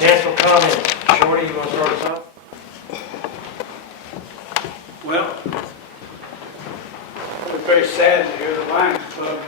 National comment. Shorty, you want to start us off? Well, it's very sad to hear the Lions Club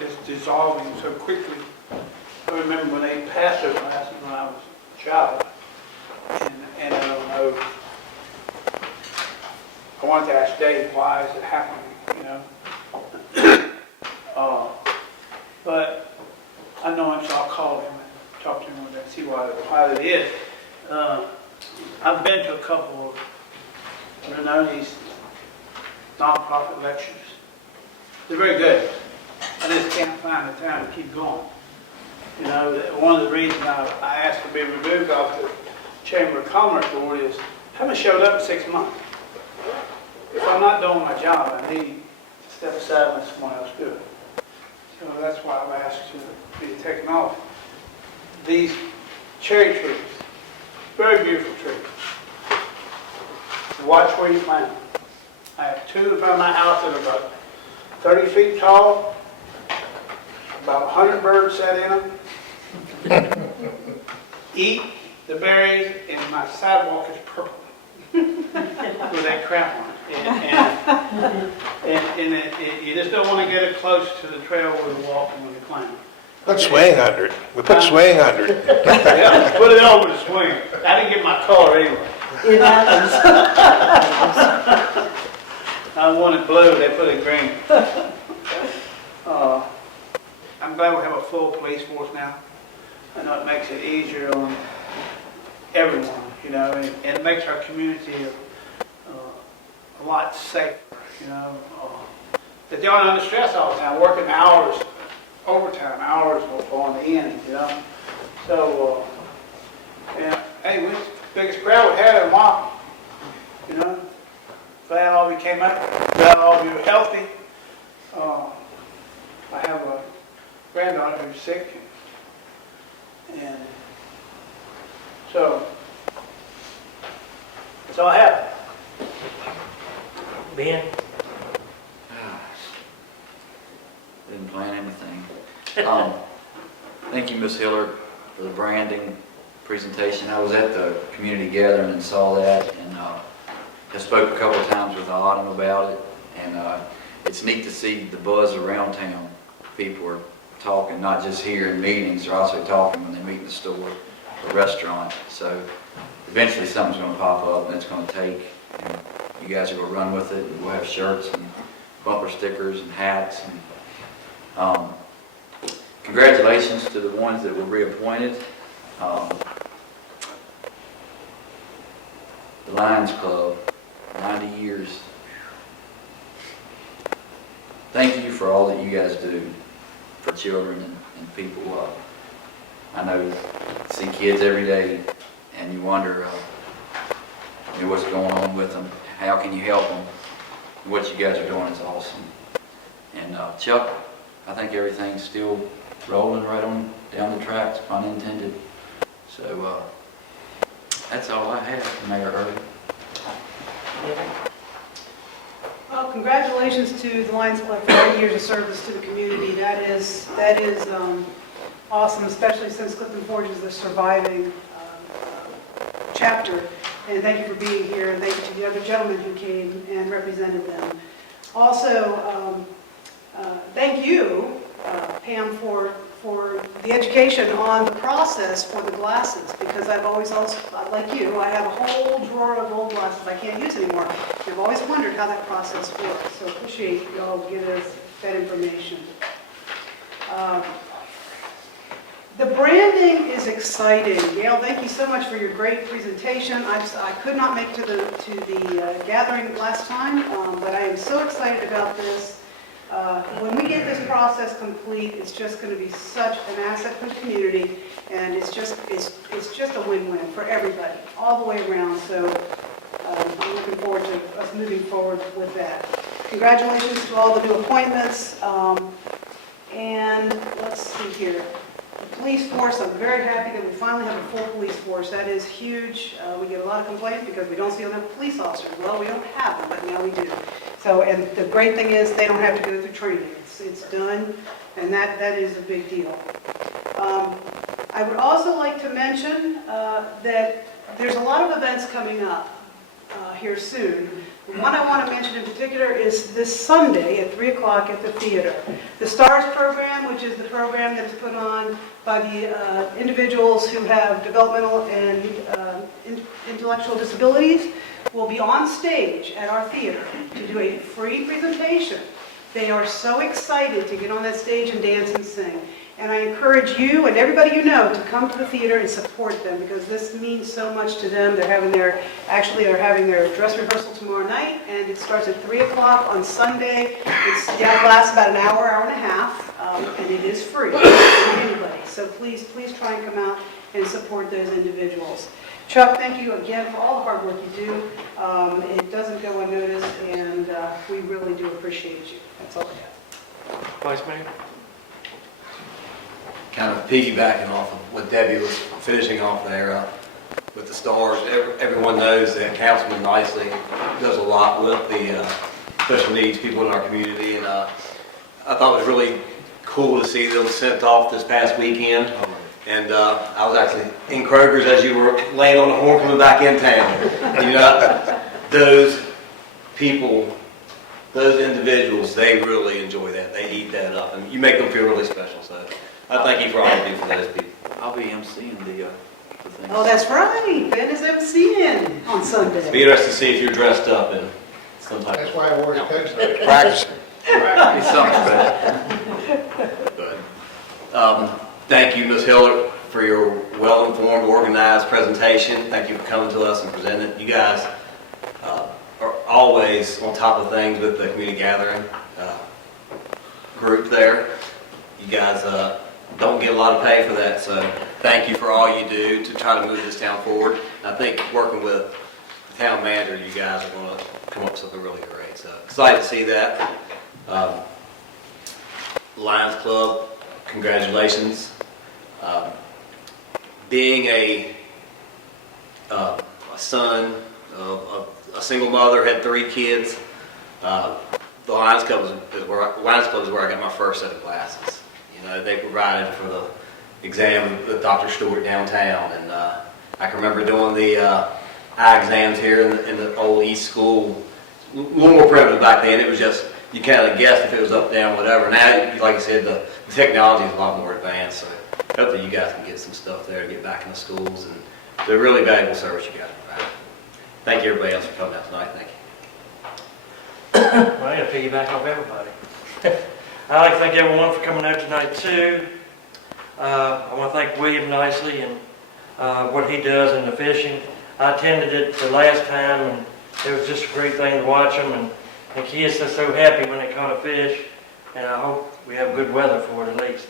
is dissolving so quickly. I remember when they passed it last when I was a child, and I don't know. I wanted to ask Dave, why is it happening, you know? But I know him, so I'll call him and talk to him and see why it is. I've been to a couple of Renoni's nonprofit lectures. They're very good. I just can't find the time to keep going. You know, one of the reasons I asked to be removed off the Chamber of Commerce board is I haven't showed up in 6 months. If I'm not doing my job, I need to step aside and let someone else do it. So that's why I've asked to be taken off. These cherry trees, very beautiful trees. Watch where you plant them. I have 2 in front of my house that are about 30 feet tall. About 100 birds sat in them. Eat the berries, and my sidewalk is purple with that crap on it. And you just don't want to get it close to the trail where you're walking when you climb. Put swing under it. We put swing under it. Yeah, put it over the swing. I didn't get my color anyway. It happens. I wanted blue, they put it green. I'm glad we have a full police force now. I know it makes it easier on everyone, you know, and it makes our community a lot safer, you know. That they aren't under stress all the time, working hours, overtime hours on the end, you know. So, and hey, we biggest crowd we had in a while, you know. Glad all of you came out, glad all of you are healthy. I have a granddaughter who's sick, and so that's all I have. Ben? Didn't plan anything. Thank you, Ms. Hiller, for the branding presentation. I was at the community gathering and saw that, and I spoke a couple of times with Autumn about it, and it's neat to see the buzz around town. People are talking, not just here in meetings, they're also talking when they meet in the store or restaurant. So eventually something's going to pop up, and it's going to take, and you guys are going to run with it, and we'll have shirts and bumper stickers and hats. And congratulations to the ones that were reappointed. The Lions Club, 90 years. Thank you for all that you guys do for children and people. I know you see kids every day, and you wonder what's going on with them. How can you help them? What you guys are doing is awesome. And Chuck, I think everything's still rolling right on down the tracks, pun intended. So that's all I have, Mayor Early. Well, congratulations to the Lions Club for 8 years of service to the community. That is awesome, especially since Clifton Forge is the surviving chapter. And thank you for being here, and thank you to the other gentlemen who came and represented them. Also, thank you, Pam, for the education on the process for the glasses, because I've always also, like you, I have a whole drawer of old glasses I can't use anymore. I've always wondered how that process works, so appreciate you all giving us that information. The branding is exciting. Gail, thank you so much for your great presentation. I could not make it to the gathering last time, but I am so excited about this. When we get this process complete, it's just going to be such an asset for the community, and it's just a win-win for everybody, all the way around. So I'm looking forward to us moving forward with that. Congratulations to all the new appointments. And let's see here. The police force, I'm very happy that we finally have a full police force. That is huge. We get a lot of complaints because we don't see enough police officers. Well, we don't have them, but now we do. So, and the great thing is they don't have to go through training. It's done, and that is a big deal. I would also like to mention that there's a lot of events coming up here soon. The one I want to mention in particular is this Sunday at 3 o'clock at the theater. The STARS program, which is the program that is put on by the individuals who have developmental and intellectual disabilities, will be on stage at our theater to do a free presentation. They are so excited to get on that stage and dance and sing. And I encourage you and everybody you know to come to the theater and support them, because this means so much to them. They're having their dress rehearsal tomorrow night, and it starts at 3 o'clock on Sunday. It lasts about an hour, hour and a half, and it is free for anybody. So please try and come out and support those individuals. Chuck, thank you again for all the hard work you do. It doesn't go unnoticed, and we really do appreciate you. That's all I have. Vice Mayor? Kind of piggybacking off of what Debbie was finishing off there with the stars. Everyone knows that Councilman Nicely does a lot with the special needs people in our community, and I thought it was really cool to see them sent off this past weekend. And I was actually in Kroger's as you were laying on the horn coming back in town. You know, those people, those individuals, they really enjoy that. They eat that up, and you make them feel really special. So I thank you for all you do for those people. I'll be emceeing the thing. Oh, that's right. Ben is emceeing on Sunday. Be interested to see if you're dressed up in some type That's of. why I wore the coat today. Practicing. It's something special. But, thank you, Ms. Hiller, for your well-informed, organized presentation. Thank you for coming to us and presenting. You guys are always on top of things with the community gathering group there. You guys don't get a lot of pay for that, so thank you for all you do to try to move this town forward. I think working with the town manager, you guys are going to come up with something really great. So excited to see that. Lions Club, congratulations. Being a son of a single mother, had 3 kids, the Lions Club is where I got my first set of glasses. You know, they provided for the exam with Dr. Stewart downtown, and I can remember doing the eye exams here in the old East School. A little more primitive back then. It was just, you kind of guessed if it was up, down, whatever. Now, like I said, the technology is a lot more advanced, so hopefully you guys can get some stuff there to get back in the schools, and it's a really valuable service you guys provide. Thank you, everybody else, for coming out tonight. Thank you. Well, I got to piggyback off everybody. I'd like to thank everyone for coming out tonight, too. I want to thank William Nicely and what he does in the fishing. I attended it the last time, and it was just a great thing to watch them, and kids are so happy when they caught a fish, and I hope we have good weather for it at least.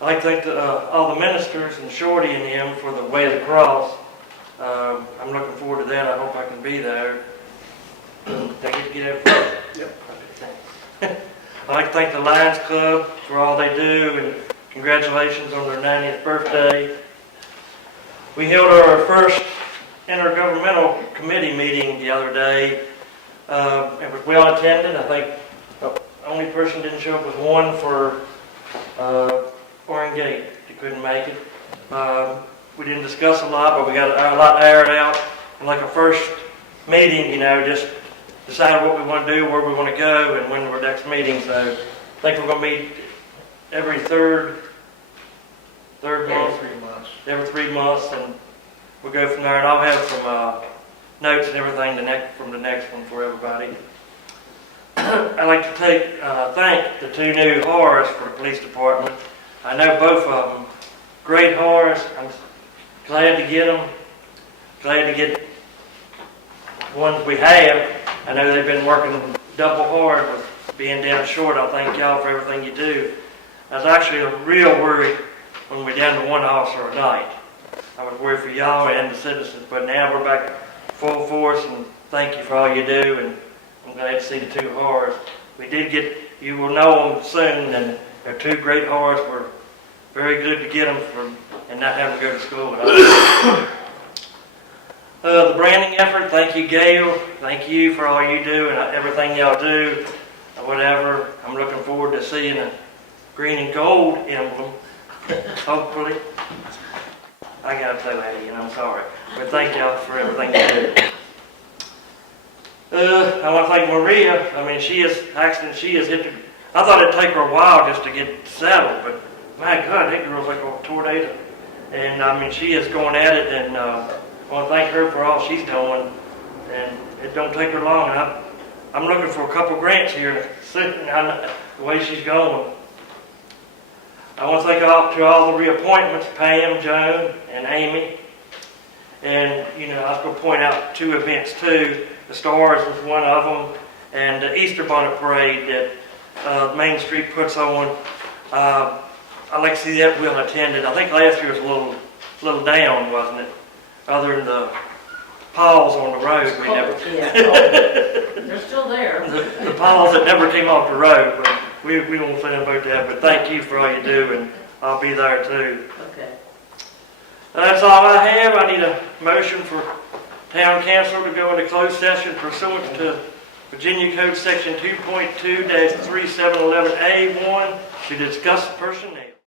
I'd like to thank all the ministers and Shorty and him for the Way of the Cross. I'm looking forward to that. I hope I can be there. Did I get everything? Yep. I'd like to thank the Lions Club for all they do, and congratulations on their 90th birthday. We held our first intergovernmental committee meeting the other day. It was well attended. I think the only person didn't show up was one for Orange Gate. He couldn't make it. We didn't discuss a lot, but we got a lot aired out. And like a first meeting, you know, just decide what we want to do, where we want to go, and when our next meeting. So I think we're going to meet every third month. Every 3 months, and we'll go from there. And I'll have some notes and everything from the next one for everybody. I'd like to thank the 2 new hires for the police department. I know both of them. Great hires. I'm glad to get them. Glad to get ones we have. I know they've been working double hard with being down short. I thank y'all for everything you do. I was actually real worried when we're down to 1 officer a night. I was worried for y'all and the citizens, but now we're back full force, and thank you for all you do, and I'm glad to see the 2 hires. We did get, you will know them soon, and they're 2 great hires. We're very good to get them and not have to go to school at all. The branding effort, thank you, Gail. Thank you for all you do and everything y'all do. Whatever, I'm looking forward to seeing a green and gold emblem, hopefully. I gotta tell Eddie, and I'm sorry, but thank y'all for everything you do. I want to thank Maria. I mean, she has hit the, I thought it'd take her a while just to get settled, but my God, that girl's like a tornado. And I mean, she is going at it, and I want to thank her for all she's doing. And it don't take her long. And I'm looking for a couple grants here, sitting on the way she's going. I want to thank all the reappointments, Pam, Joan, and Amy. And, you know, I was going to point out 2 events too. The Stars was one of them, and the Easter Bonnet Parade that Main Street puts on. I like to see that well attended. I think last year was a little down, wasn't it? Other than the piles on the road, we never. Yeah, they're still there. The piles that never came off the road, but we won't say about that. But thank you for all you do, and I'll be there too. Okay. That's all I have. I need a motion for Town Council to go into closed session pursuant to Virginia Code Section 2.2-3711A1 to discuss personnel.